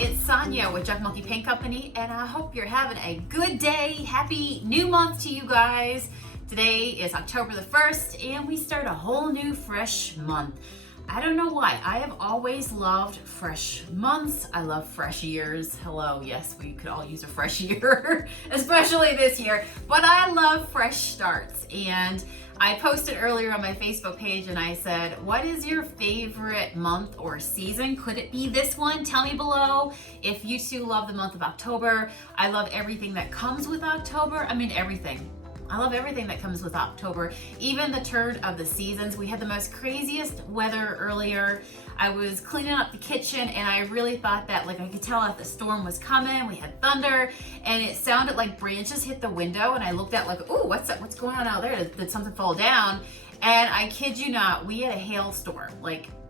it's Sonia with Junk Monkey Paint Company, and I hope you're having a good day. Happy new month to you guys. Today is October the 1st, and we start a whole new fresh month. I don't know why. I have always loved fresh months. I love fresh years. Hello, yes, we could all use a fresh year, especially this year. But I love fresh starts. And I posted earlier on my Facebook page and I said, what is your favorite month or season? Could it be this one? Tell me below. If you too love the month of October, I love everything that comes with October. I mean, everything. I love everything that comes with October, even the turn of the seasons. We had the most craziest weather earlier. I was cleaning up the kitchen and I really thought that, like, I could tell if the storm was coming. We had thunder and it sounded like branches hit the window, and I looked out like, oh, what's going on out there? Did something fall down? And I kid you not, we had a hailstorm,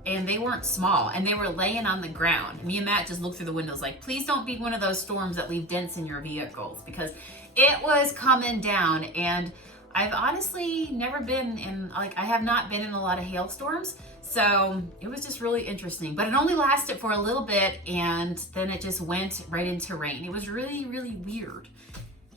and they weren't small, and they were laying on the ground. Me and Matt just looked through the windows like, please don't be one of those storms that leave dents in your vehicles, because it was coming down. And I've honestly never been in, I have not been in a lot of hailstorms. So it was just really interesting, but it only lasted for a little bit and then it just went right into rain. It was really, really weird.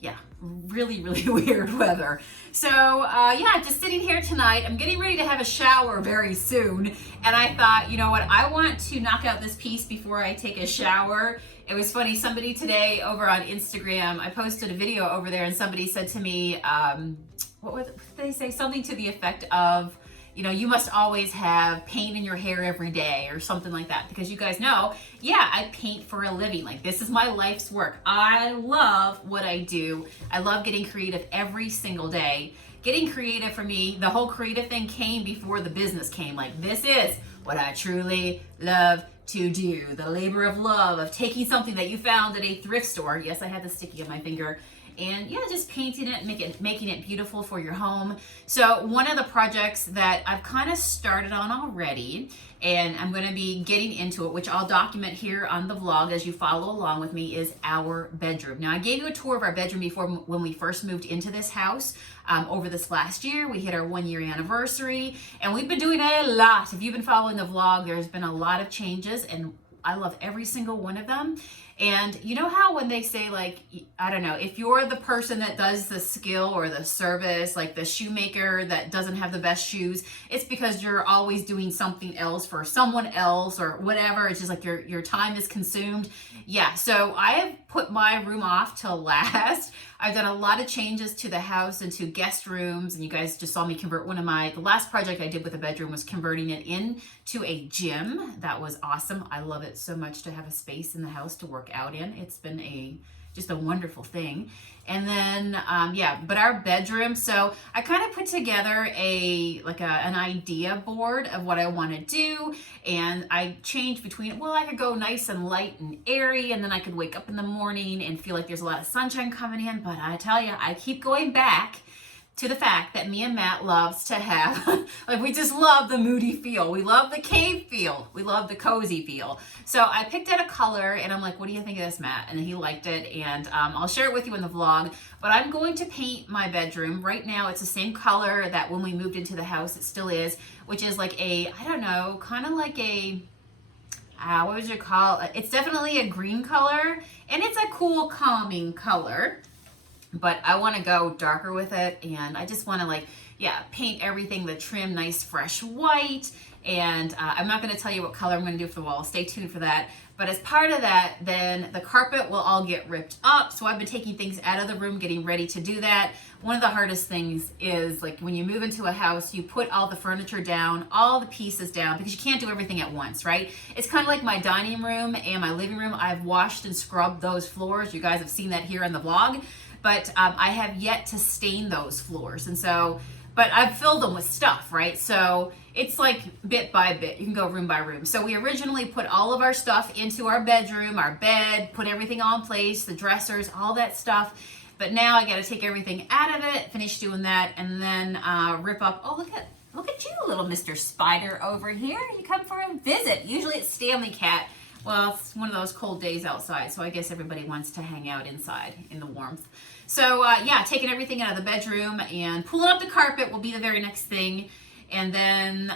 Yeah, really, really weird weather. So yeah, just sitting here tonight. I'm getting ready to have a shower very soon. And I thought, you know what? I want to knock out this piece before I take a shower. It was funny, somebody today over on Instagram, I posted a video over there and somebody said to me, what did they say? Something to the effect of, you must always have paint in your hair every day or something like that. Because you guys know, yeah, I paint for a living. This is my life's work. I love what I do. I love getting creative every single day. Getting creative for me, the whole creative thing came before the business came. This is what I truly love to do. The labor of love of taking something that you found at a thrift store. Yes, I had the sticky on my finger. And yeah, just painting it, making it beautiful for your home. So one of the projects that I've kind of started on already, and I'm going to be getting into it, which I'll document here on the vlog as you follow along with me, is our bedroom. Now, I gave you a tour of our bedroom before when we first moved into this house. Over this last year, we hit our 1-year anniversary, and we've been doing a lot. If you've been following the vlog, there's been a lot of changes, and I love every single one of them. And you know how when they say, I don't know, if you're the person that does the skill or the service, like the shoemaker that doesn't have the best shoes, it's because you're always doing something else for someone else or whatever. It's just your time is consumed. Yeah, so I have put my room off till last. I've done a lot of changes to the house and to guest rooms, and you guys just saw me convert the last project I did with the bedroom was converting it into a gym. That was awesome. I love it so much to have a space in the house to work out in. It's been just a wonderful thing. And then, but our bedroom, so I kind of put together an idea board of what I want to do. And I changed between, I could go nice and light and airy, and then I could wake up in the morning and feel like there's a lot of sunshine coming in. But I tell you, I keep going back to the fact that me and Matt loves to have, we just love the moody feel. We love the cave feel. We love the cozy feel. So I picked out a color and I'm like, what do you think of this, Matt? And he liked it, and I'll share it with you in the vlog. But I'm going to paint my bedroom. Right now it's the same color that when we moved into the house, it still is, which is what would you call it? It's definitely a green color, and it's a cool, calming color. But I want to go darker with it, and I just want to paint everything, the trim, nice fresh white. And I'm not going to tell you what color I'm going to do for the wall. Stay tuned for that. But as part of that, then the carpet will all get ripped up. So I've been taking things out of the room, getting ready to do that. One of the hardest things is when you move into a house, you put all the furniture down, all the pieces down, because you can't do everything at once, right? It's kind of like my dining room and my living room. I've washed and scrubbed those floors. You guys have seen that here on the vlog. But I have yet to stain those floors. And so, but I've filled them with stuff, right? So it's bit by bit. You can go room by room. So we originally put all of our stuff into our bedroom, our bed, put everything all in place, the dressers, all that stuff. But now I got to take everything out of it, finish doing that, and then rip up. Oh, look at you, little Mr. Spider over here. You come for a visit. Usually it's Stanley Cat. Well, it's one of those cold days outside, so I guess everybody wants to hang out inside in the warmth. So taking everything out of the bedroom and pulling up the carpet will be the very next thing. And then,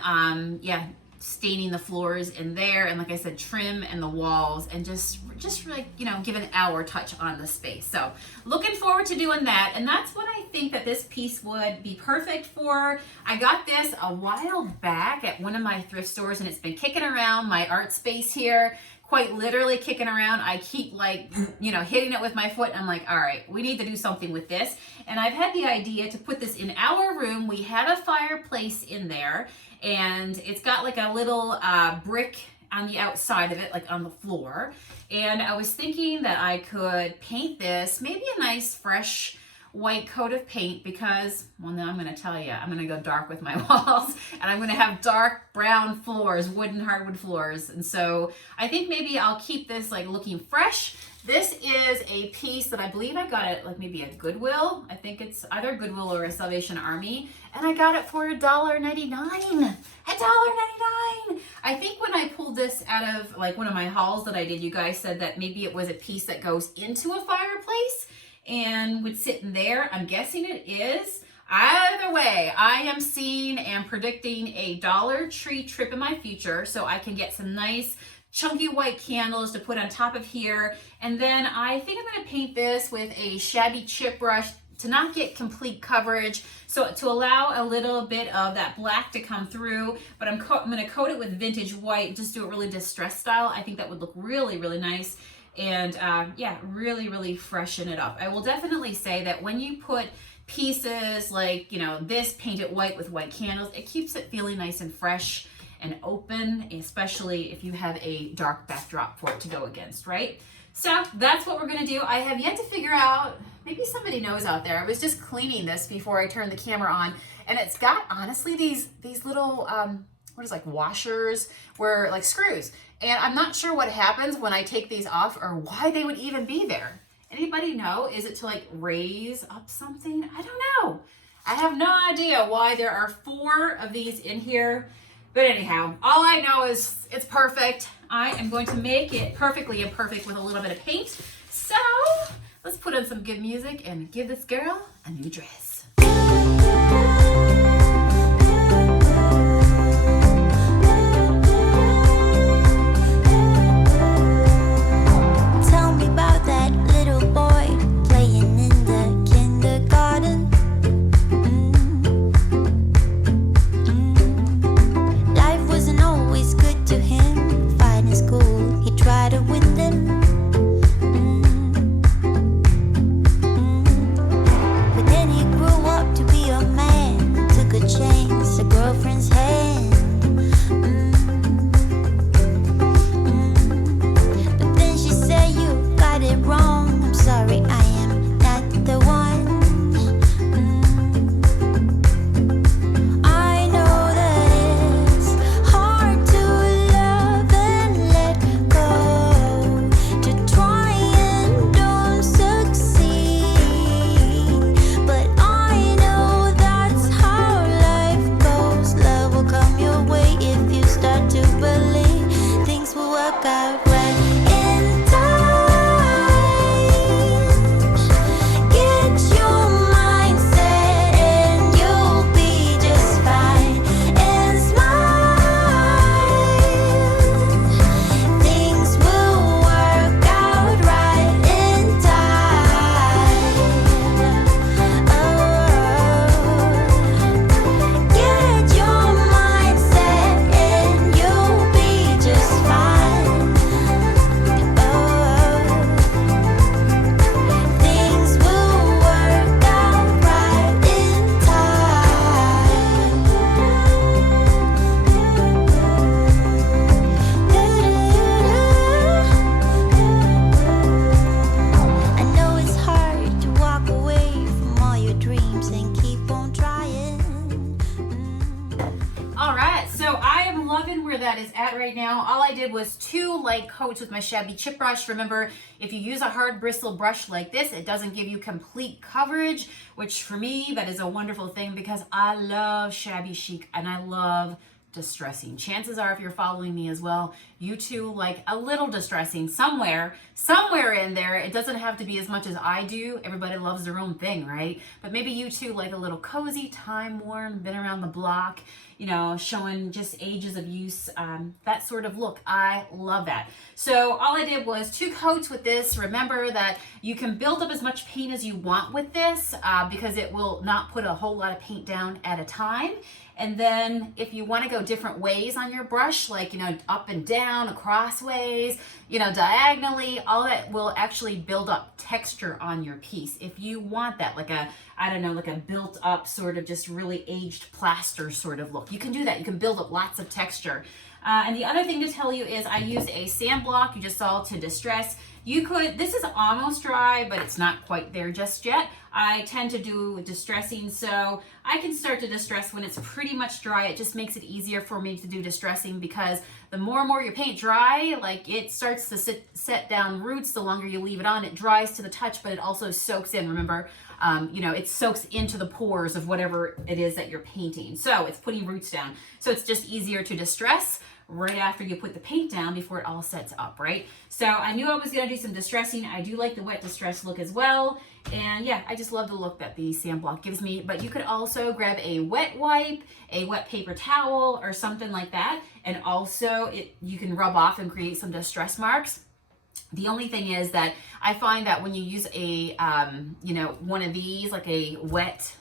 staining the floors in there, and like I said, trim and the walls, and just like, you know, give an hour touch on the space. So looking forward to doing that, and that's what I think that this piece would be perfect for. I got this a while back at one of my thrift stores, and it's been kicking around my art space here, quite literally kicking around. I keep like, you know, hitting it with my foot. I'm like, all right, we need to do something with this. And I've had the idea to put this in our room. We have a fireplace in there, and it's got like a little brick on the outside of it, like on the floor. And I was thinking that I could paint this, maybe a nice fresh white coat of paint, because, well, now I'm going to tell you, I'm going to go dark with my walls, and I'm going to have dark brown floors, wooden hardwood floors. And so I think maybe I'll keep this like looking fresh. This is a piece that I believe I got it like maybe at Goodwill. I think it's either Goodwill or a Salvation Army, and I got it for $1.99. $1.99. I think when I pulled this out of like one of my hauls that I did, you guys said that maybe it was a piece that goes into a fireplace and would sit in there. I'm guessing it is. Either way, I am seeing and predicting a Dollar Tree trip in my future, so I can get some nice chunky white candles to put on top of here. And then I think I'm going to paint this with a shabby chip brush to not get complete coverage, so to allow a little bit of that black to come through. But I'm going to coat it with vintage white, just do it really distressed style. I think that would look really, really nice. And yeah, really, really freshen it up. I will definitely say that when you put pieces like, you know, this painted white with white candles, it keeps it feeling nice and fresh and open, especially if you have a dark backdrop for it to go against, right? So that's what we're gonna do. I have yet to figure out, maybe somebody knows out there. I was just cleaning this before I turned the camera on, and it's got, honestly, these little, what is like washers, where like screws. And I'm not sure what happens when I take these off or why they would even be there. Anybody know? Is it to like raise up something? I don't know. I have no idea why there are 4 of these in here. But anyhow, all I know is it's perfect. I am going to make it perfectly imperfect with a little bit of paint. So let's put on some good music and give this girl a new dress. Tell me about that little boy playing in the kindergarten. Life wasn't always good to him. Fighting school, he tried to win them. But then he grew up to be a man. Took a chance, a girlfriend's hand. But then she said, "You got it wrong. I'm sorry, I am not the one." I know that it's hard to love and let go, to try and don't succeed. But I know that's how life goes. Love will come your way if you start to believe things will work out right in time. Get your mindset and you'll be just fine. And smile, things will work out right in time. Get your mindset and you'll be just fine. Things will work out right in time. I know it's hard to walk away from all your dreams and keep on trying. All right, so I am loving where that is at right now. All I did was 2 light coats with my shabby chip brush. Remember, if you use a hard bristle brush like this, it doesn't give you complete coverage, which for me, that is a wonderful thing because I love shabby chic and I love distressing. Chances are, if you're following me as well, you too like a little distressing somewhere in there. It doesn't have to be as much as I do. Everybody loves their own thing, right? But maybe you too like a little cozy, time worn, been around the block. you know, showing just ages of use, that sort of look. I love that. So all I did was 2 coats with this. Remember that you can build up as much paint as you want with this because it will not put a whole lot of paint down at a time. And then if you want to go different ways on your brush, like, you know, up and down, across ways, you know, diagonally, all that will actually build up texture on your piece. If you want that, like a, I don't know, like a built up sort of just really aged plaster sort of look, you can do that. You can build up lots of texture. And the other thing to tell you is I used a sand block you just saw to distress. You could, this is almost dry, but it's not quite there just yet. I tend to do distressing, so I can start to distress when it's pretty much dry. It just makes it easier for me to do distressing because the more and more your paint dry, like it starts to set down roots. The longer you leave it on, it dries to the touch, but it also soaks in. Remember, you know, it soaks into the pores of whatever it is that you're painting. So it's putting roots down. So it's just easier to distress right after you put the paint down before it all sets up, right? So I knew I was gonna do some distressing. I do like the wet distress look as well. And yeah, I just love the look that the sand block gives me. But you could also grab a wet wipe, a wet paper towel, or something like that. And also you can rub off and create some distress marks. The only thing is that I find that when you use a, you know, one of these, like a wet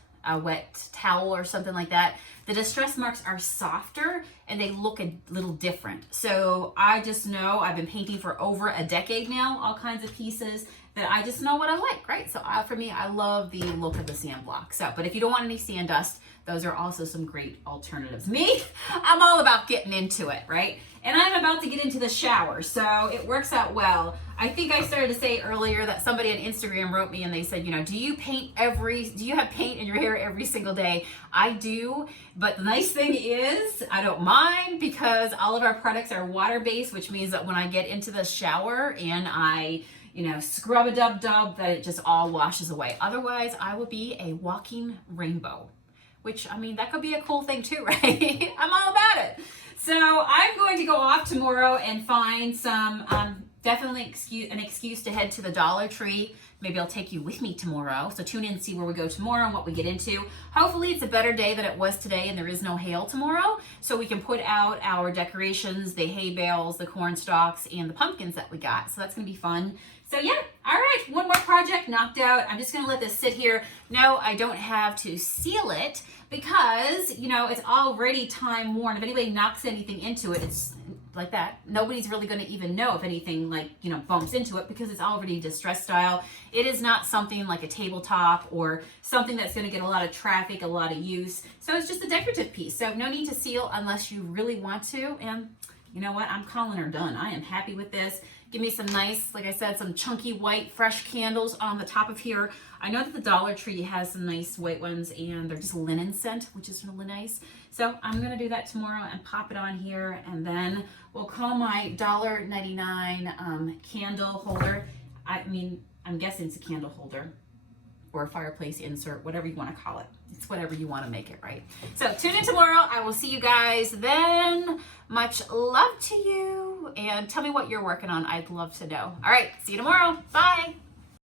towel or something like that, the distress marks are softer and they look a little different. So I just know I've been painting for over a decade now, all kinds of pieces, that I just know what I like, right? So for me, I love the look of the sand block. So, but if you don't want any sand dust, those are also some great alternatives. Me, I'm all about getting into it, right? And I'm about to get into the shower, so it works out well. I think I started to say earlier that somebody on Instagram wrote me and they said, you know, do you have paint in your hair every single day? I do, but the nice thing is I don't mind because all of our products are water-based, which means that when I get into the shower and I, you know, scrub a dub-dub, that it just all washes away. Otherwise, I would be a walking rainbow, which, I mean, that could be a cool thing too, right? I'm all about it. So I'm going to go off tomorrow and find some, definitely an excuse to head to the Dollar Tree. Maybe I'll take you with me tomorrow. So tune in and see where we go tomorrow and what we get into. Hopefully it's a better day than it was today and there is no hail tomorrow. So we can put out our decorations, the hay bales, the corn stalks, and the pumpkins that we got. So that's gonna be fun. So yeah, all right, one more project knocked out. I'm just gonna let this sit here. No, I don't have to seal it because, you know, it's already time worn. If anybody knocks anything into it, it's like that. Nobody's really gonna even know if anything, like, you know, bumps into it because it's already distress style. It is not something like a tabletop or something that's gonna get a lot of traffic, a lot of use. So it's just a decorative piece. So no need to seal unless you really want to. And you know what? I'm calling her done. I am happy with this. Give me some nice, like I said, some chunky white fresh candles on the top of here. I know that the Dollar Tree has some nice white ones and they're just linen scent, which is really nice. So I'm gonna do that tomorrow and pop it on here, and then we'll call my $1.99 candle holder. I mean, I'm guessing it's a candle holder or a fireplace insert, whatever you wanna call it. It's whatever you wanna make it, right? So tune in tomorrow. I will see you guys then. Much love to you, and tell me what you're working on. I'd love to know. All right, see you tomorrow. Bye.